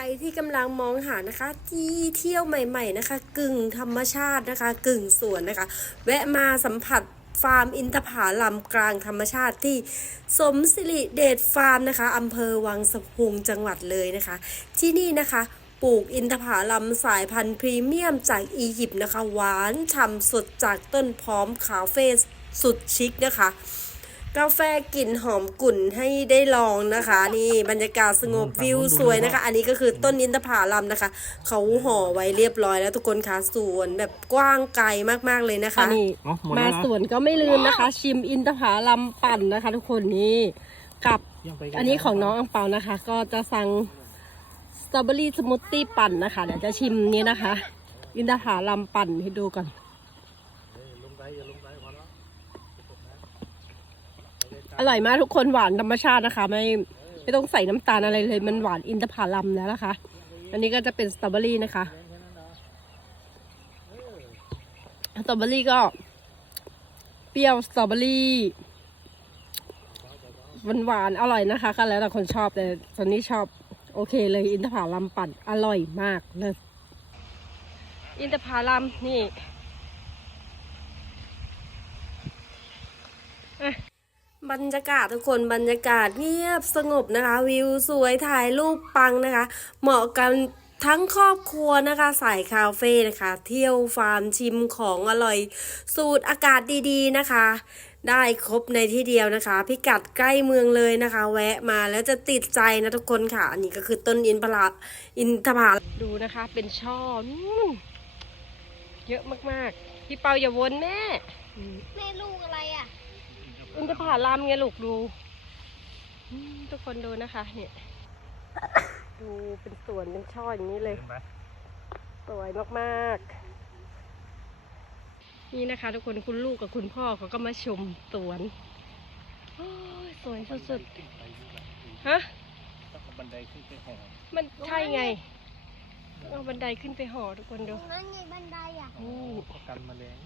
รที่กำลังมองหานะคะ ที่เที่ยวใหม่ ๆนะคะ กึ่งธรรมชาตินะคะ กึ่งสวนนะคะ แวะมาสัมผัสฟาร์มอินทผลัมกลางธรรมชาติที่สมสิริเดชฟาร์มนะคะอำเภอวังสะพุงจังหวัดเลยนะคะ ที่นี่นะคะปลูกอินทผลัมสายพันธุ์พรีเมียมจากอียิปต์นะคะ หวานฉ่ำสดจากต้นพร้อมคาเฟ่สุดชิคนะคะ กาแฟกลิ่นหอมกลุ่นให้ได้ลองนะคะ นี่บรรยากาศสงบวิวสวยนะคะ อันนี้ก็คือต้นอินทผลัมนะคะ เขาห่อไว้เรียบร้อยแล้วทุกคนคะสวนแบบกว้างไกลมากๆเลยนะคะนี่อ๋อหมดมาแล้วนะสวนก็ไม่ลืมนะคะ ชิมอินทผลัมปั่นนะคะ ทุกคนนี่กับยังไปอันนี้ของน้องอังเปานะคะ ก็จะสั่งสตรอเบอรี่สมูทตี้ปั่นนะคะเดี๋ยวจะชิมนี้นะคะ อินทผลัมปั่นให้ดูก่อนลงไปอย่าลงไปพ อร่อยมากทุกคนหวานธรรมชาตินะคะ ไม่ไม่ต้องใส่น้ำตาลอะไรเลย มันหวานอินทผลัมแล้วนะคะ อันนี้ก็จะเป็นสตรอเบอรี่นะคะสตรอเบอรี่ก็ เปรี้ยวสตรอเบอรี่หวานหวานอร่อยนะคะ ก็แล้วแต่คนชอบแต่ส่วนนี้ชอบโอเคเลยอินทผลัมปั่นอร่อยมากเลยอินทผลัมนี่ บรรยากาศทุกคนบรรยากาศเงียบสงบนะคะ วิวสวยถ่ายรูปปังนะคะ เหมาะกันทั้งครอบครัวนะคะสายคาเฟ่นะคะ เที่ยวฟาร์มชิมของอร่อย สูตรอากาศดีๆนะคะ ได้ครบในที่เดียวนะคะ พิกัดใกล้เมืองเลยนะคะ แวะมาแล้วจะติดใจนะทุกคนค่ะ อันนี้ก็คือต้นอินทผลัมอินทผลัมดูนะคะ เป็นช่อนู่นเยอะมากๆ พี่เปาอย่าวนแม่อืมแม่ลูกอะไรอะ อินทผลัมไงลูกดูอืมทุกคนดูนะคะเนี่ยดูเป็นสวนเป็นช่ออย่างนี้เลยเห็นไหมสวยมากๆ นี่นะคะ ทุกคนคุณลูกกับคุณพ่อเขาก็มาชมสวนโอ้ยสวยสุดๆฮะต้องเอาบันไดขึ้นไปห่อมันใช่ไงต้องเอาบันไดขึ้นไปห่อทุกคนตดูรงนั้นไงบันไดอะนี่ป้องกันแมลง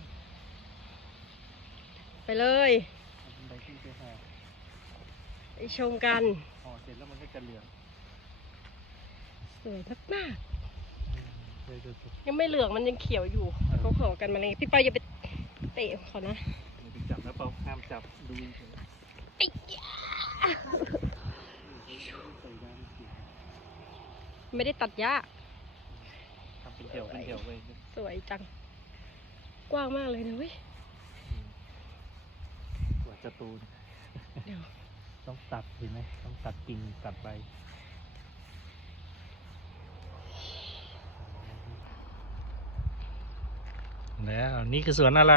ไปเลย เอาบันไดขึ้นไปห่อ ไปชมกันห่อเสร็จแล้วมันก็จะเหลืองสวยมากเลยดูสิๆยังไม่เหลืองมันยังเขียวอยู่เขาห่อกันมาเลยพี่ปอยอย่าไปเตะเขานะมันไปจับแล้วเปล่าห้ามจับดูเฉยไอ้ยาใส่น้ำเสียไม่ได้ตัดหญ้าทำเป็นแถวเป็นแถวไปสวยจัง กว้างมากเลยนะเว้ย กว่าจะตูนเดี๋ยว ต้องตัดเห็นไหมต้องตัดกิ่งตัดใบแล้วนี่คือสวนอะไร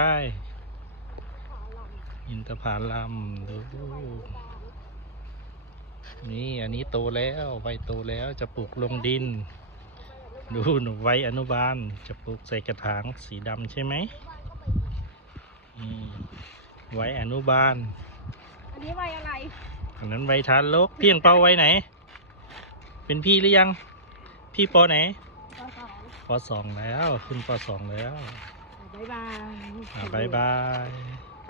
อินทผลัมดูนี่อันนี้โตแล้วใบโตแล้วจะปลูกลงดิน ดูหนูไว้อนุบาลจะปลูกใส่กระถางสีดำใช่ไหมนี่ไว้อนุบาล อันนี้ใบอะไร อันนั้นใบทานลกพี่ยังเปาไว้ไหน เป็นพี่หรือยัง พี่ปอไหนปอสองแล้ว ขึ้นปอสองแล้ว บ๊ายบายอ่าบายบาย ไป